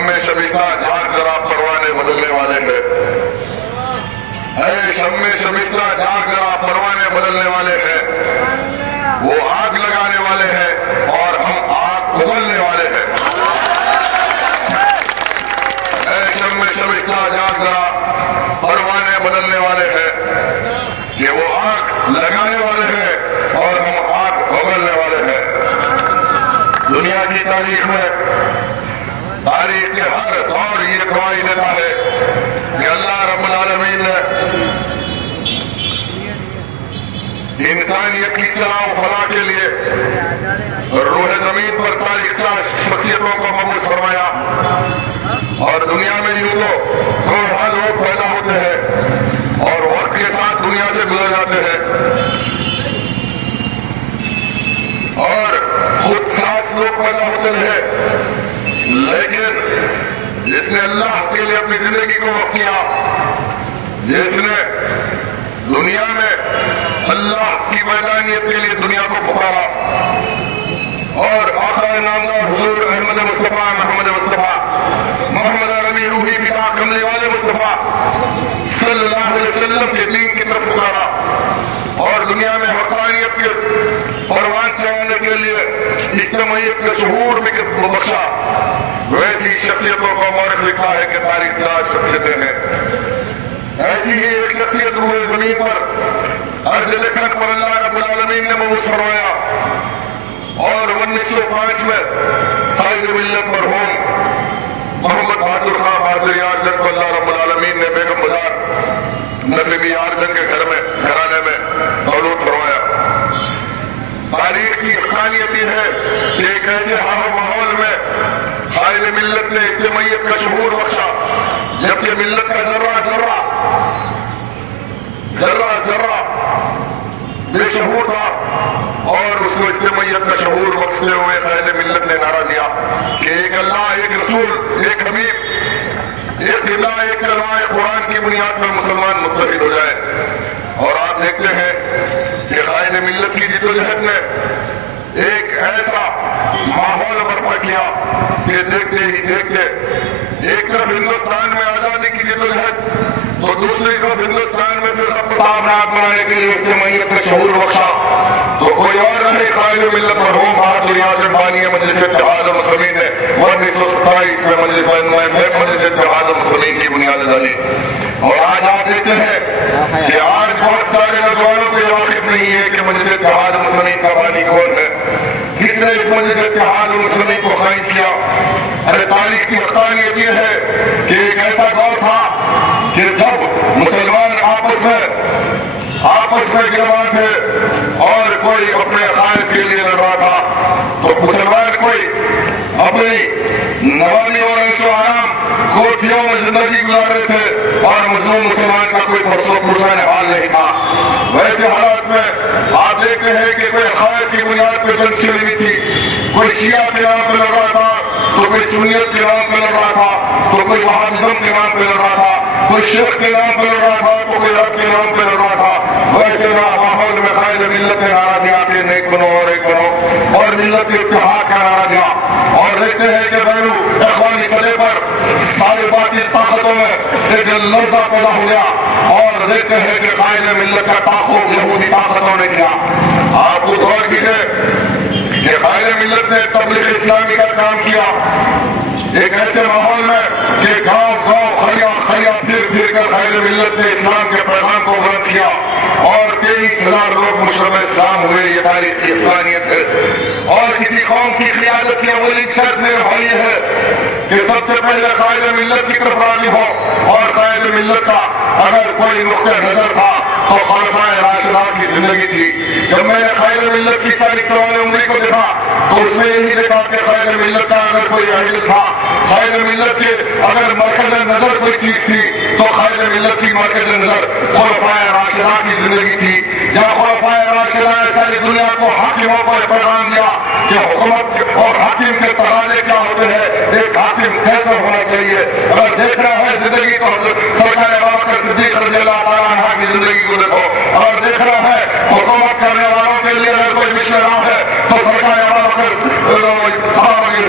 شمع شبستہ جاگ ذرا پروانے بدلنے والے ہیں، اے شمع شبستہ جاگ ذرا پروانے بدلنے والے ہیں، وہ آگ لگانے والے ہیں اور ہم آگ بدلنے والے ہیں۔ اے شمع شبستہ جاگ ذرا پروانے بدلنے والے ہیں کہ وہ آگ لگانے والے ہیں اور ہم آگ بدلنے والے ہیں۔ دنیا کی تاریخ میں تاریخ کے ہر دور یہ گواہی دیتا ہے کہ اللہ رب العالمین نے انسانیت کی صلاح و فلاح کے لیے روح زمین پر تاریخ شخصیتوں کو مبعوث فرمایا، اور دنیا میں یوں تو کوڑا لوگ پیدا ہوتے ہیں اور وقت کے ساتھ دنیا سے گزر جاتے ہیں، اور خود ساز لوگ پیدا ہوتے رہے، لیکن جس نے اللہ کے لیے اپنی زندگی کو وقف کیا، جس نے دنیا میں اللہ کی میدانیت کے لیے دنیا کو پکارا، اور آقا نامدار حضور احمد مصطفیٰ محمد مصطفیٰ محمد عربی روحی پتا کملے والے مصطفیٰ صلی اللہ علیہ وسلم کے دین کی طرف پکارا، اور دنیا میں حقانیت کے پروان چڑھانے کے لیے اجتماعیت کے شعور میں بخشا، ویسی شخصیتوں کو مورخ لکھا ہے کہ تاریخ ساز شخصیتیں ہیں۔ ایسی ہی ایک شخصیت روح زمین پر عرض لکھن پر اللہ رب العالمین نے مبعوث فرمایا، اور 1905 میں قائد ملت مرحوم محمد بہادر خان بہادر یار جنگ کو اللہ رب العالمین نے بیگم بازار نسیمی یار جنگ کے گھرانے میں مولود فرمایا۔ تاریخ کی حقانیت یہ ہے کہ ایک ایسے حال و ماحول میں قائد ملت نے اجتماعیت کا شعور بخشا، جبکہ ملت کا ذرہ ذرہ بے شعور تھا، اور اس کو اجتماعیت کا شعور بخشتے ہوئے قائد ملت نے نعرہ دیا کہ ایک اللہ، ایک رسول، ایک حبیب، ایک خدا، ایک کلمہ قرآن کی بنیاد پر مسلمان متحد ہو جائے۔ اور آپ دیکھتے ہیں کہ قائد ملت کی جدوجہد نے ایک ایسا ماحول برپا کیا کہ دیکھتے ہی دیکھتے ایک طرف ہندوستان میں آزادی کی جدوجہد، تو دوسری طرف ہندوستان میں پھر اپنا بنانے کے لیے اجتماعیت کا شعور بخشا، تو کوئی اور نہیں، قائد ملت مرحوم بہادر یار جنگ بانی مجلس اتحاد المسلمین نے 1927 میں مجلس اتحاد المسلمین کی بنیاد ڈالی۔ اور آج آپ دیکھتے ہیں کہ آج بہت سارے نوجوانوں کو یہ واقف نہیں ہے کہ مجلس اتحاد المسلمین کا بانی کون ہے، کس نے اس مجلس اتحاد المسلمین کو قائم کیا۔ ارے تاریخ کی حقانیت یہ ہے کہ ایک ایسا دور تھا کہ جب مسلمان آپس میں گروا تھے اور کوئی اپنے عقائد کے لیے لڑ رہا تھا، تو مسلمان کوئی اپنی نوامی اور عیش و آرام کوٹھیوں میں زندگی گزار رہے تھے، اور مظلوم مسلمان کا کوئی پرسان حال نہیں تھا۔ ویسے حالات میں آپ دیکھتے ہیں کہ کوئی عقائد کی بنیاد پہ جنگ چھڑی ہوئی تھی، کوئی شیعہ کے نام پہ لڑ رہا تھا، تو کوئی سنیت کے نام پہ لڑ رہا تھا، تو کوئی وہابزم کے نام پہ لڑ رہا تھا، کوئی شرک کے نام پہ لڑ رہا تھا، تو کوئی رب کے نام پہ لڑ رہا تھا۔ ویسے ماحول میں قائد ملت نے نعرہ دیا کہ نیک بنو اور ایک بنو، اور ملت اتحاد کا نعرہ دیا، اور دیکھتے ہیں کہ بہنو اخوانی سطح پر سارے باطل طاقتوں میں ایک لرزہ پیدا ہو گیا، اور دیکھتے ہیں کہ قائد ملت کا تعاقب یہودی طاقتوں نے کیا۔ آپ کو غور کیجیے کہ قائد ملت نے تبلیغ اسلامی کا کام کیا ایک ایسے ماحول میں کہ گاؤں خریا پھر کر قائد ملت نے اسلام کے پیغام کو بلند کیا، اور 23,000 لوگ مشرب اسلام ہوئے۔ یہ تاریخ کی حقانیت ہے۔ اور کسی قوم کی قیادت کی اولی شرط میں یہ ہے کہ سب سے پہلے قائد ملت کی طرف راغب ہو، اور قائد ملت کا اگر کوئی نقطہ نظر تھا تو خلفائے راشدین کی زندگی تھی۔ جب میں نے قائد ملت کی ساری سوال عمری کو دیکھا تو اس میں یہی دیکھا کہ قائد ملت کا اگر کوئی عہد تھا، قائد ملت کے اگر مرکز نظر کوئی چیز تھی، تو قائد ملت کی مرکز نظر خلفائے راشدین کی زندگی تھی، جہاں خلفائے راشدین نے ساری دنیا کو حاکموں پر پیغام دیا کہ حکومت اور حاکم کے تقاضے کیا ہوتے ہیں، ایک حاکم کیسا ہونا چاہیے۔ اگر دیکھ رہا ہے زندگی تو سرکار ابوبکر صدیق رضی اللہ تعالیٰ عنہ کی زندگی کو دیکھو، اور دیکھ رہا ہے حکومت کرنے والوں کے لیے اگر کوئی مشورہ ہے تو سرکار ابوبکر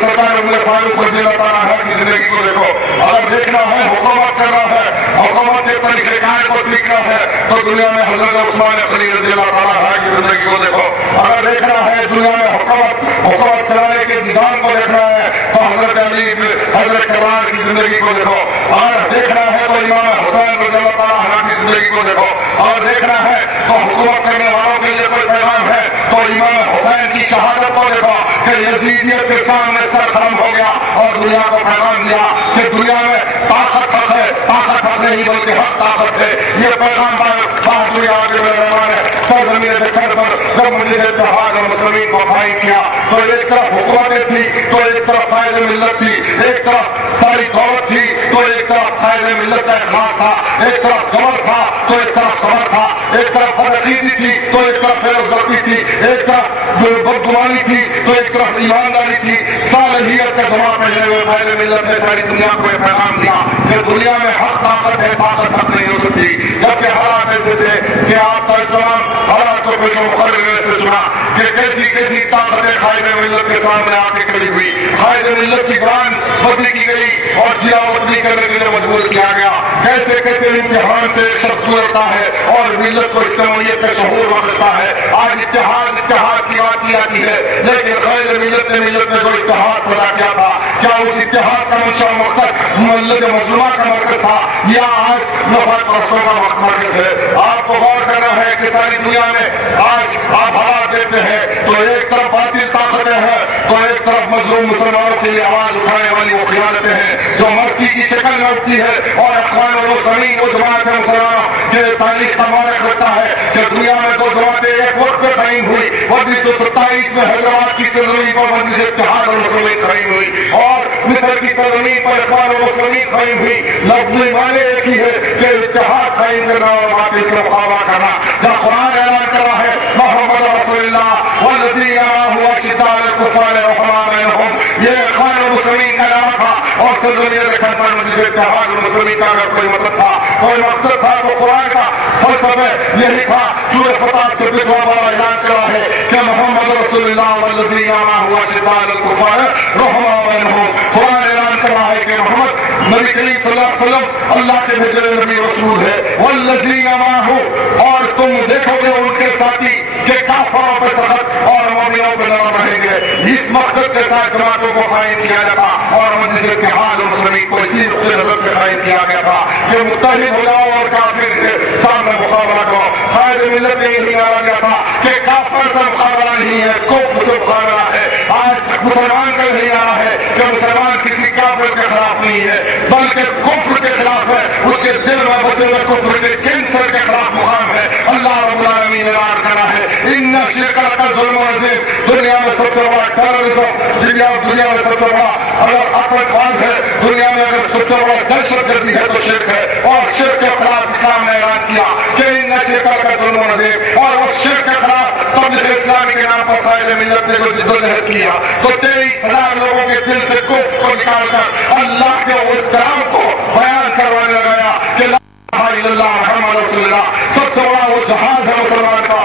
سرکار عمر فاروق رضی اللہ تعالیٰ عنہ کی زندگی کو دیکھو. اگر دیکھنا ہے حکومت کرنا ہے, حکومت کے طریقہ کار کو سیکھنا ہے تو دنیا میں حضرت عثمان غنی رضی اللہ تعالیٰ عنہ کی زندگی کو دیکھو. اگر دیکھنا ہے دنیا میں حکومت چلانے کے نظام کو دیکھنا ہے تو حضرت علی حضرت کرار کی زندگی کو دیکھو. اگر دیکھنا ہے تو امام حسین رضی اللہ تعالیٰ عنہ کی زندگی کو دیکھو. اگر دیکھنا ہے تو حکومت کرنے والوں کے لیے کوئی پیغام ہے تو امام حسین کی شہادت کو دیکھو کہ یزیدیت کے سامنے سر خم ہو گیا اور دنیا کو پیغام دیا کہ دنیا میں طاقت حق ہے, طاقت حق نہیں بلکہ حق طاقت ہے. یہ پیغام باہر دنیا کے مہمان ہے. سرزمین دکھن پر جب مجلس اتحاد اور مسلمین کو قائم کیا تو ایک طرف حکومتیں تھی تو ایک طرف قائد ملت تھی, ایک طرف ساری دولت تھی تو ایک طرف قائد ملت کا اخلاص تھا, ایک طرف جبر تھا تو ایک طرف صبر تھا, ایک طرف بدعقیدی تھی تو ایک طرف فیروزگی تھی, ایک طرف بدگمانی تھی تو ایک طرف ایمانداری تھی. صالحیت کا جواب ملنے ہوئے قائد ملت نے ساری دنیا کو یہ پیغام دیا کہ دنیا میں حق طاقت ہے, طاقت حق نہیں ہو سکتی. جبکہ حالات ایسے تھے کہ آپ کا اسلام حالات کو کچھ مقرر سے سنا کہ کیسی کیسی طاقتیں قائد ملت کے سامنے آ کے کھڑی ہوئی. قائد ملت کی جان بدلی کی گئی اور جیا بدلی کرنے کے لیے مجبور کیا گیا. کیسے کیسے امتحان سے شخص گزرتا ہے اور ملت کو اسلامیت کا شعور واقعتا ہے. آج اتحاد کی بات کی آتی ہے لیکن قائد ملت نے جو اتحاد پیدا کیا تھا کیا اس اتحاد کا منشا مقصد ملت مظلومہ کا مرکز تھا یا آج نفرت پرستوں کا مرکز ہے؟ آپ کو غور کرنا ہے کہ ساری دنیا میں آج آپ حالات دیکھتے ہیں تو ایک طرف باطل طاقتیں ہیں تو ایک طرف مظلوم مسلمانوں کے لیے آواز اٹھانے والی وہ قیادتیں ہیں جو مرضی کی شکل میں اٹھتی ہے اور اقوام المسلمین اس جماعت مسلمانوں کے تاریخ کا مورخ رکھتا ہے کہ دنیا میں دو جماعتیں ایک وقت پہ قائم ہوئی. 1927 میں حیدرآباد کی سرزمین پر مجلس اتحاد المسلمین قائم ہوئی اور مصر کی سرزمین پر اقوام المسلمین قائم ہوئی. لفظ معنی ایک ہی ہے کہ اتحاد قائم کرنا اور باطل سے مقابلہ کرنا. جب قرآن اعلان کر رہا ہے محمد رسول اللہ والذین آمنوا اشداء علی الکفار رحماء بینہم, یہ اقوام المسلمین کا نام تھا اور سرزمین رکھن پر مجلس اتحاد المسلمین کا اگر کوئی مطلب تھا کوئی مقصد تھا تو قرآن کا فلسفہ یہی تھا. سورہ فتح سے والا اعلان کرا ہے کہ محمد رسول اللہ والذین آمنوا اشداء علی الکفار رحماء بینہم. قرآن اعلان کر رہا ہے کہ محمد نبی کریم صلی اللہ علیہ وسلم اللہ کے بھیجے ہوئے نبی رسول ہے. والذین آمنوا, اور تم دیکھو گے ان کے ساتھی کہ کافروں پہ سخت اور مومنوں پہ نرم رہیں گے. اس مقصد کے ساتھ جماعتوں کو قائم کیا جاتا اور مجلس اتحاد المسلمین کو اسی نقطۂ نظر سے قائم کیا گیا تھا کہ متحد ہو جاؤ اور کافر کے سامنے مقابلہ کرو. قائد ملت نے یہی نعرہ دیا تھا کہ کافر سے مقابلہ نہیں ہے, کفر سے مقابلہ ہے. آج مسلمان کا یہی نعرہ ہے کہ مسلمان کسی کافر کے خلاف نہیں ہے بلکہ کفر کے خلاف ہے. اس کے دل میں بسے ہوئے کفر کے کینسر کے خلاف مقام ہے. اللہ رب العالمین نے اعلان کرا ہے ان شرک ظلم عظیم. دنیا میں سب سے بڑا ٹیررزم, دنیا میں سب سے بڑا اگر آتنکواد ہے, دنیا میں اگر سب سے بڑا دہشت گردی ہے تو شرک ہے. اور شرک کے خلاف اسلام نے اعلان کیا کہ ان شرک کا ظلم عظیم, اور اس شرک کے خلاف تبلیغ اسلامی کے نام پر قائد ملت نے جو جدوجہد کیا تو 23,000 لوگوں کے دل سے کفر کو نکال کر اللہ کے اس کلام کو بیان کروانے لگایا کہ لا الہ الا اللہ محمد رسول اللہ. سب سے بڑا وہ جہاد ہے مسلمان کا,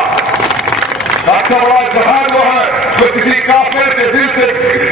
سب سے بڑا جہاد وہ ہے جو کسی کافر کے دل سے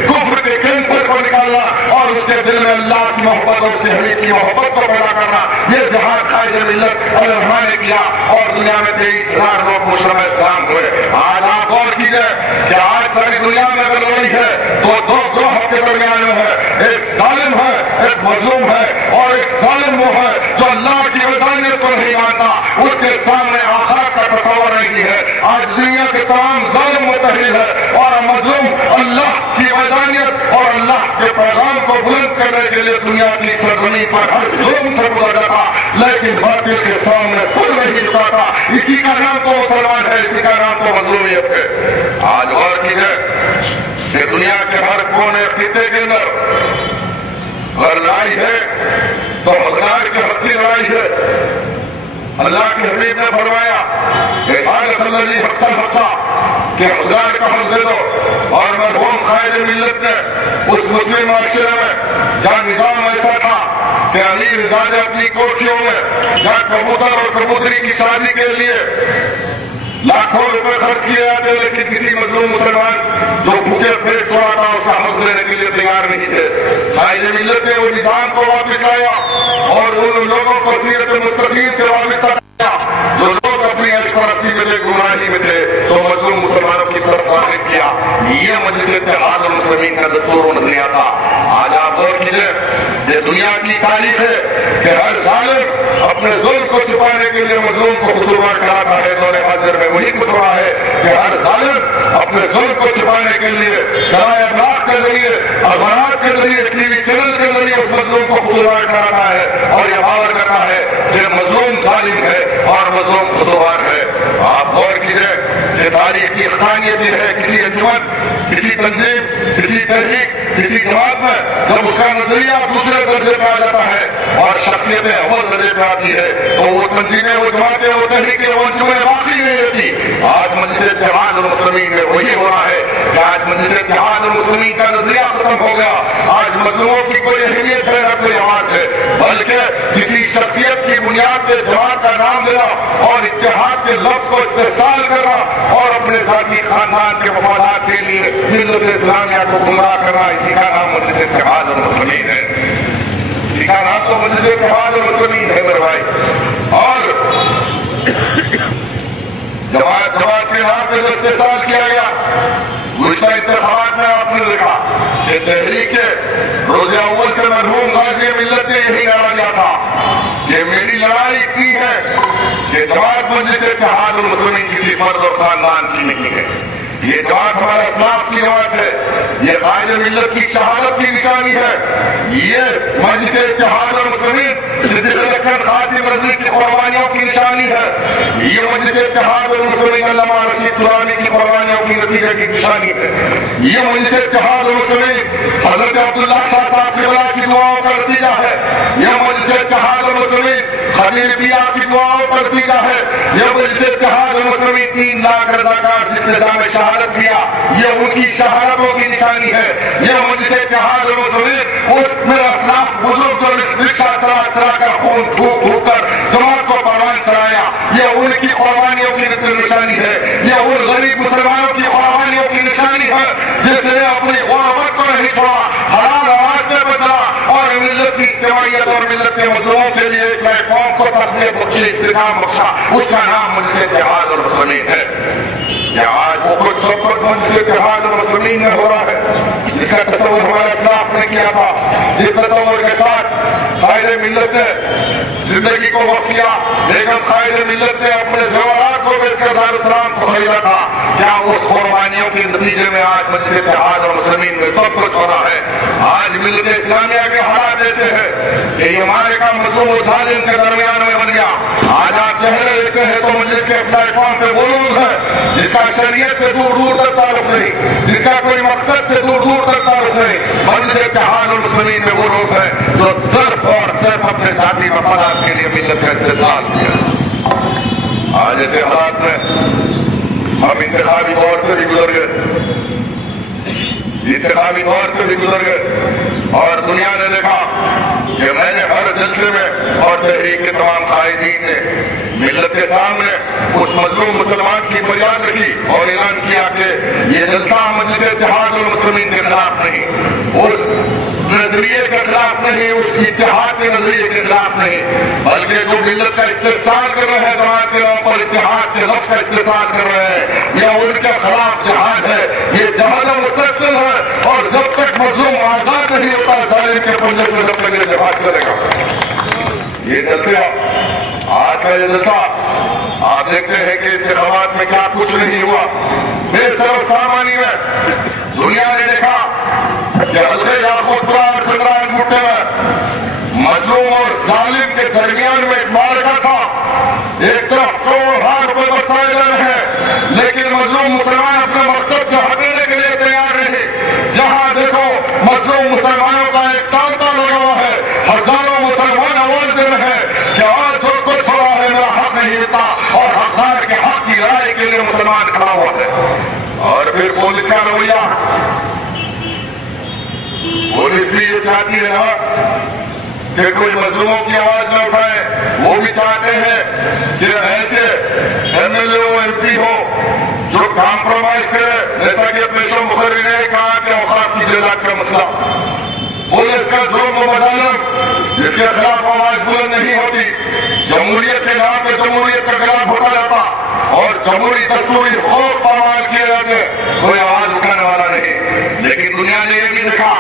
کفر کے کینسر کو نکالنا اور اس کے دل میں اللہ کی محبت اور اس کے حبیب کی محبت کو پیدا کرنا. یہ جہاد قائد ملت علیہ نے کیا اور دنیا میں 23,000 لوگ مسلم اسلام ہوئے. آج آپ غور کیجیے کہ آج ساری دنیا میں اگر لڑائی ہے تو دو گروہ کے درمیان میں ہے, ایک ظالم ہے ایک مظلوم ہے, اور ایک ظالم وہ ہے جو اللہ کی وحدانیت کو نہیں مانتا, اس کے سامنے آخرت کا تصور نہیں ہے. آج دنیا کے تمام ظالم متحد ہے اور مظلوم اللہ کی وحدانیت اور اللہ کے پیغام کو بلند کرنے کے لیے دنیا کی سرزمین پر ہر ظلم سے گزر جاتا لیکن باطل کے سامنے سر نہیں جھکاتا. اسی کا نام تو مسلمان ہے, اسی کا نام تو مظلومیت ہے. آج غور کیجیے کہ دنیا کے ہر کونے خطے کے اندر اگر لڑائی ہے تو حقدار کے حق کی لڑائی ہے. اللہ کے حبیب نے فرمایا کہ حالت اللہ حق الحقہ کہ حقدار کا حق دے دو. اور مرحوم قائد ملت نے اس مسلم معاشرے میں جہاں نظام ایسا تھا کہ امیر زادے اپنی کوٹھیوں میں جہاں کبوتر اور کبوتری کی شادی کے لیے لاکھوں روپے خرچ کیے جاتے لیکن کسی مظلوم مسلمان جو بھوکے پیٹ سوڑا تھا اس کا حق لینے کے لیے تیار نہیں تھے. قائد ملت نے وہ نظام کو واپس لایا اور ان لوگوں کو سیرت مستقیم سے وابستہ کیا جو لوگ اپنی عشق پرستی میں تھے، گمراہی میں تھے، تو مظلوم مسلمانوں کی طرف راغب کیا۔ یہ مجلس اتحاد المسلمین کا دستور و نظریہ تھا۔ آج آپ غور کیجیے، یہ دنیا کی تاریخ ہے کہ ہر ظالم اپنے ظلم کو چھپانے کے لیے مظلوم کو قصوروار کراتا ہے۔ دور حاضر میں وہی کچھ ہوا ہے کہ ہر ظالم اپنے ظلم کو چھپانے کے لیے ذرائع ابلاغ کے ذریعے، اخبارات کے ذریعے، ٹی وی چینل کے ذریعے اس مظلوم کو قصوروار کراتا ہے اور یہ باور کرتا ہے کہ مظلوم ظالم ہے اور مظلوم قصوروار ہے۔ آپ غور کیجیے کہ تاریخ کی حقانیت یہ ہے، کسی انجمن، کسی تنظیم، کسی تحریک، کسی جماعت میں جب اس کا نظریہ دوسرے درجے پہ آ جاتا ہے اور شخصیت اول درجے پہ آتی ہے تو وہ تنظیمیں، وہ جماعتیں، وہ تحریکیں، وہ انجمنیں باقی نہیں رہتی۔ آج مجلس اتحاد المسلمین میں وہی ہو رہا ہے کہ آج مجلس اتحاد المسلمین کا نظریہ ختم ہو گیا۔ آج مظلوموں کی کوئی اہمیت ہے نہ کوئی آواز ہے، بلکہ کسی شخصیت کی بنیاد پہ جماعت کا نام دینا اور اتحاد کے لفظ کو استحصال کرنا اور اپنے ذاتی خاندان کے مفادات کے لیے ملت اسلامیہ کو گمراہ کرنا، اسی کا نام مجلس اتحاد المسلمین ہے۔ اسی کا نام تو مجلس اتحاد المسلمین ہے میرے بھائی۔ اور جماعت کے نام پہ جو استحصال کیا گیا گزشتہ انتخابات میں آپ نے دیکھا کہ تحریک روز اول سے مرحوم غازی ملت نے یہی نعرہ دیا تھا کہ میری لڑائی اتنی ہے کہ جماعت مجلس اتحاد المسلمین کسی فرد اور خاندان کی نہیں ہے، یہ جماعت ہمارا اسلاف کی جماعت ہے، یہ قائد ملت کی شہادت کی نشانی ہے، یہ مجلس اتحاد المسلمین صدیق اکبر قاسم رضوی کی قربانیوں کی نشانی ہے، یہ مجلس اتحاد المسلمین علامہ رشید درانی کی قربانیوں کی نتیجے کی نشانی ہے، یہ مجلس اتحاد المسلمین حضرت عبداللہ شاہ صاحب کی بلا کی دعاؤں کا نتیجہ ہے، یہ مجلس اتحاد المسلمین خلیل بیا کی دعاؤں کا نتیجہ ہے، یہ مجلس اتحاد المسلمین 3 لاکھ رضاکار جس نے دام شہادت کیا، یہ ان کی شہادتوں کی نشانی ہے، یہ مجلس اتحاد المسلمین اس میرا اسلاف بزرگ جو رکشہ چلا کر خون پھونک کر جماعت کو پروان چڑھایا، یہ ان کی قربانیوں کی نشانی ہے، یہ ان غریب مسلمانوں کی قربانیوں کی نشانی ہے جس نے اپنی غربت کو نہیں چھوڑا، حلال آواز سے بچا اور ملت کی اجتماعیت اور ملت کے مظلوموں کے لیے ایک پلیٹ فارم کو تقویت بخشی، استحکام بخشا، اس کا نام مجلس اتحاد المسلمین ہے۔ کیا آج وہ کچھ سب کچھ مجلس اتحاد المسلمین میں ہو رہا ہے جس کا تصور ہمارے اسلاف نے کیا تھا، جس تصور کے ساتھ قائد ملت نے زندگی کو وقف کیا، لیکن قائد ملت نے اپنے زیورات کو بیچ کر دارالسلام کو خریدا تھا، کیا اس قربانیوں کے نتیجے میں آج مجلس اتحاد المسلمین میں سب کچھ ہو رہا ہے؟ آج ملت اسلامیہ کے حالات ایسے ہیں کہ یہ ہمارے کا مظلوم و ظالم کے درمیان میں بن گیا۔ آج آپ چہرے دیکھتے ہیں تو مجلس کے پلیٹ فارم پہ وہ لوگ ہیں جس کا شریعت سے دور دور تک تعلق نہیں، جس کا کوئی مقصد سے دور دور تک تعلق نہیں، مجلس اتحاد المسلمین میں وہ لوگ ہیں جو صرف اور صرف اپنے ذاتی مفادات کے لیے ملت کا استحصال کیا۔ آج ایسے حالات میں ہم انتخابی دور سے بھی گزر گئے، انتخابی دور سے بھی گزر گئے اور دنیا نے دیکھا کہ میں نے ہر جلسے میں اور تحریک کے تمام قائدین نے ملت کے سامنے اس مظلوم مسلمان کی فریاد رکھی اور اعلان کیا کہ یہ جلسہ مجلس اتحاد المسلمین کے خلاف نہیں، اس نظریے کے خلاف نہیں، اس اتحاد کے نظریے کے خلاف نہیں، بلکہ جو ملت کا استحصال کر رہے ہیں جماعت کے نام پر، اتحاد کے لفظ کا استحصال کر رہے ہیں، یا ان کے خلاف جہاد ہے، یہ جہاد مسلسل ہے اور جب تک مظلوم آزاد نہیں ہوتا ظالم کے پنجے سے جب تک یہ جہاد چلے گا۔ یہ جلسہ آج کا یہ جلسہ آپ دیکھتے ہیں کہ انتخابات میں کیا کچھ نہیں ہوا، بے سر سامانی میں دنیا نے دیکھا کہ حضرت یعقوب اور چندران بھٹے میں مظلوم اور ظالم کے درمیان میں ایک معرکہ تھا، ایک طرف کروڑ ہار روپے برسائے گئے ہیں لیکن مظلوم مسلمان اپنے مقصد سے ہٹنے کے لیے تیار نہیں، جہاں دیکھو مظلوم مسلمانوں کا ایک تانتا لگا ہوا ہے، ہزاروں مسلمان آواز دے رہے ہیں کہ آج جو کچھ ہو رہا ہے میرا حق نہیں ہوتا اور حقدار کے حق کی لڑائی کے لیے مسلمان کھڑا ہوا ہے۔ اور پھر پولیس کا رویہ، پولیس بھی یہ چاہتی ہے کہ کوئی مظلوموں کی آواز نہ اٹھائے، وہ بھی چاہتے ہیں کہ ایسے ایم ایل اے ہو، ایم پی ہو جو کمپرومائز کرے، جیسا کہ اپنے شو مقرر نے کہا کہ اوقاف کی جائیداد کا مسئلہ، پولیس کا اس کے خلاف آواز بلند نہیں ہوتی. جمہوریت کے نام پہ جمہوریت کا گلا گھوٹا جاتا اور جمہوری دستوری خوف پامال کیے جاتے, کوئی آواز اٹھانے والا نہیں. لیکن دنیا نے یہ بھی دیکھا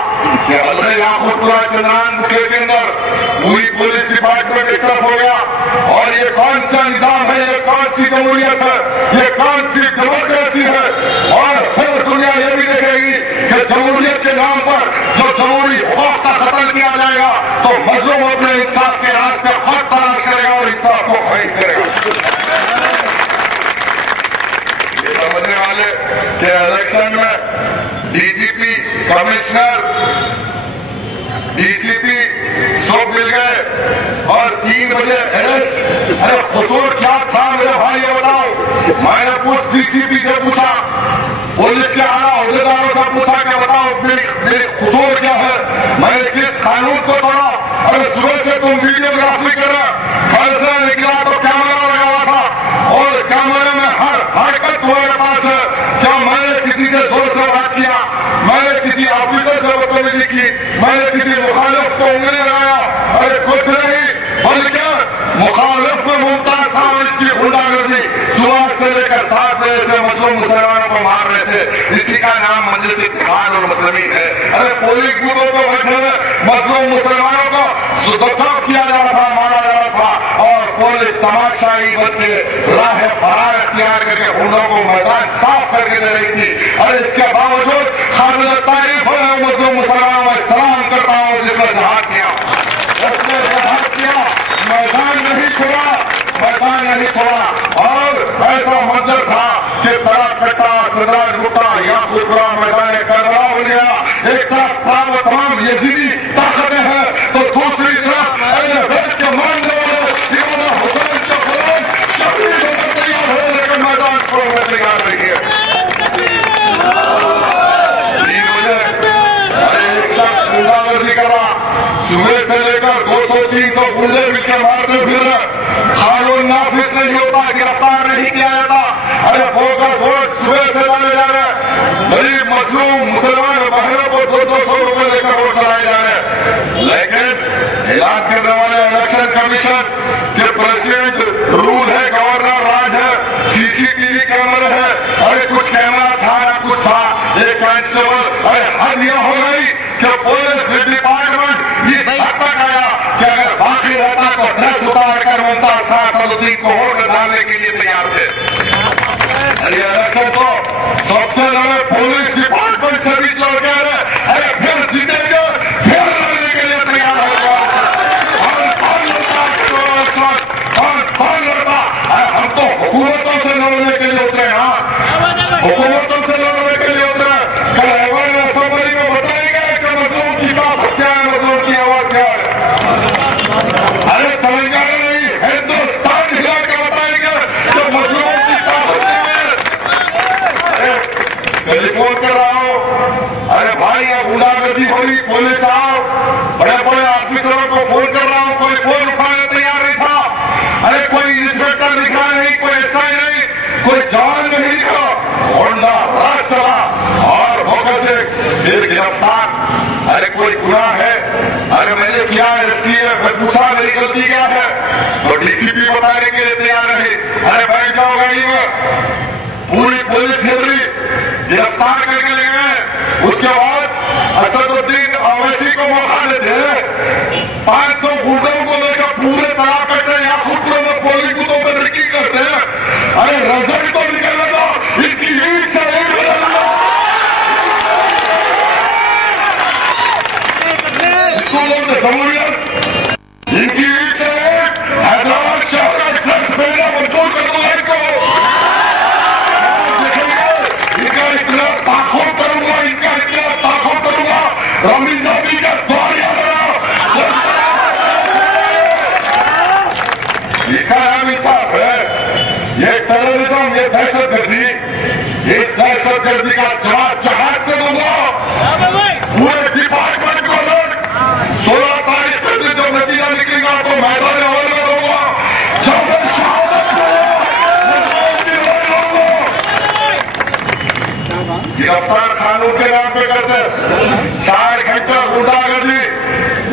کہ حضرت یعقوب پورا چندران بکھے کے اندر پوری پولیس ڈپارٹمنٹ ایک طرف ہو گیا, اور یہ کون سا نظام ہے, یہ کون سی جمہوریت ہے, یہ کون سی ڈیموکریسی ہے. اور پھر دنیا یہ بھی دیکھے گی کہ جمہوریت کے نام پر جو جمہوری حقوق کا قتل کیا جائے گا تو مظلوم اپنے انصاف کے راستے خود تلاش کرے گا اور انصاف کو خرید کرے گا. یہ سمجھنے والے کہ الیکشن میں ڈی جی پی, کمشنر, ڈی سی پی سب مل گئے اور 3 بجے اریسٹ. ارے قصور کیا تھا میرے بھائی یہ بتاؤ. میں نے ڈی سی پی سے پوچھا, پولیس کے اعلیٰ عہدیداروں سے پوچھا کہ بتاؤ میری قصور کیا ہے, میں نے کس قانون کو توڑا. ارے صبح سے تم ویڈیوگرافی کر رہا, گھر سے نکلا تو کیمرہ لگا ہوا تھا اور کیمرے میں ہر حرکت تمہارے پاس ہے. کیا میں نے کسی سے زور سے بات کیا, میں نے کسی آفیسر سے بدتمیزی کی, میں نے کسی مخالف کو انگلی لگایا؟ ارے کچھ نہیں, بلکہ مخالف میں ممتاز تھا اور اس کی غنڈہ گردی صبح سے لے کر 7 بجے سے مظلوم مسلمانوں کو مار رہے تھے. اسی کا نام مجلس اتحاد اور مسلمین ہے. ارے پولنگ بوتھوں پہ بیٹھے ہوئے مظلوم مسلمانوں کو دفاع کیا جا رہا تھا, مارا جا رہا تھا, اور پولیس تماشائی بن کے راہ فرار اختیار کر کے غنڈوں کو میدان صاف کر کے دے رہی تھی. اور اس کے باوجود قابل تعریف ہے مظلوم مسلمانوں میں سلام کرتا ہوں جس نے جہاد کیا, جس نے جہاد کیا, میدان نہیں چھوڑا, میدان نہیں چھوڑا. اور ایسا منظر تھا کہ تڑا کٹا سدرا گٹا یا پورا میدان کربلا ہو گیا. ایک طرف تمام یزیدی طاقتیں ہیں تو دوسری طرف اہل بیت کے ماننے والے امام حسین کے فروغ شبیر کو تیار ہے, لیکن میدان چھوڑنے تیار نہیں ہے. 3 بجے ایک شخص گنڈا گردی کر رہا, صبح سے لے کر 200-300 گنڈے مل کے مارتے پھر قانون نافذ نہیں ہوتا, گرفتار نہیں کیا جاتا. ارے فوکس ووٹ صبح سے ڈالے جا رہے ہیں, غریب مظلوم مسلمان بہنوں کو 200 روپے لے کر ووٹ ڈالائے جا رہے ہیں. لیکن اعلان کرنے والے الیکشن کمیشن کے پریزیڈنٹ رول ہے, گورنر راج ہے, CCTV کیمرے ہے. ارے کچھ کیمرہ تھا نہ کچھ تھا, ایک کانسٹیبل. ارے حد یہ ہو گئی کہ پولیس ڈپارٹمنٹ اس حد تک آیا کہ اگر باقی رہتا تو ڈریس اتار کر ممتاز صدیق کو ووٹ ڈالنے کے لیے تیار تھے. یہ الیکشن تو سب سے زیادہ پولیس ڈپارٹمنٹ سے بھی لڑ گئے. ارے پھر جیتیں گے, پھر لڑنے کے لیے تیار ہوگا. کون لڑتا؟ ہم تو حکومتوں سے لڑنے کے لیے اترے, ہاں حکومتوں سے لڑنے کے لیے اترے. کل ایوان اسمبلی میں بتائیں گے کہ مظلوم کی بات کیا ہے, مظلوم کی آواز کیا ہے. ارے تلنگانہ نہیں, ہندوستان ہلا کے بتائیں گے کہ مظلوم کی بات کیا ہے. ٹیلی فون کر رہا ہوں, ارے بھائی اب گنڈا گردی ہو رہی, پولیس آؤ. بڑے بڑے آفیسروں کو فون کر رہا ہوں, کوئی فون اٹھانے تیار نہیں تھا. ارے کوئی انسپیکٹر دکھا نہیں, کوئی ایسا ہی نہیں, کوئی جوان نہیں دکھا, ہونڈا راج چلا اور موقع سے پھر گرفتار. ارے کوئی گناہ ہے؟ ارے میں نے کیا ایس کی ہے, پھر پوچھا میری غلطی کیا ہے تو ڈی سی پی بتانے کے لیے تیار نہیں. ارے بیٹھ جاؤ گاڑی میں, پوری پولیس ہل رہی, گرفتار کر کے لے گئے. اس کے بعد اسد الدین اویسی کو موقع دیتے ہیں, 500 گنڈوں کو لے کر پورے طرح کرتے ہیں, یا خود میں پولیس بوتھوں پہ رکی کرتے ہیں. ارے رزلٹ تو نکلنے دو, ان کی اینٹ سے اینٹ بدل دو. اسکولوں میں جمہوریت, ان کی اینٹ سے اینٹ حیدرآباد شہر کا ٹیکس بھیجنا مجبور کر دو ان کو. ان کا اتنا تاخیر کروں گا, ان کا اتنا تاخیر کروں گا, رمیز ابھی کا دوار یاد رہا. اس کا نام انصاف ہے. یہ ٹیررزم, یہ دہشت گردی, اس دہشت گردی کا جواب جہاد سے دوں گا. پورے ڈپارٹمنٹ کو لوٹ 16 تاریخ کے دن جو نتیجہ نکلے گا تو میدان اول میں دوں گا. گرفتار قانون کے نام پہ کرتے 4 گھنٹہ گنڈا گردی,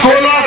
16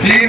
3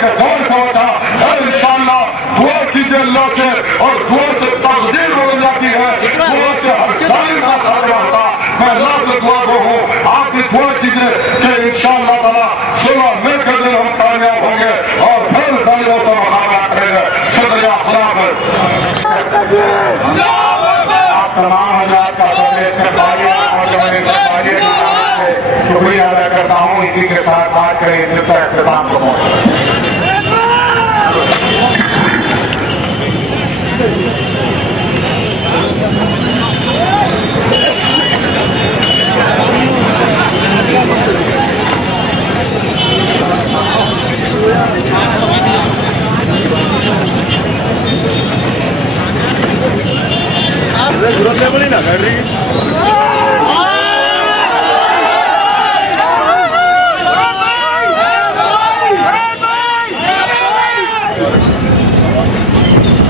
کا جوان سمجھا اور انشاءاللہ دعا کیجیے اللہ سے اور دعا سے تقدیر بدل جاتی ہے دعا سے ہر ظالم کا خاتمہ ہوتا میں اللہ سے دعا کو ہوں آپ بھی دعا کیجیے کہ انشاءاللہ تعالیٰ صلح مل کر دن ہم کامیاب ہوں گے اور پھر ظالموں سے مقابلہ کریں گے شکریہ خدا حافظ آپ تمام حضرات کا شکریہ ادا کرتا ہوں اسی کے ساتھ بات کریں جس کا اختتام کو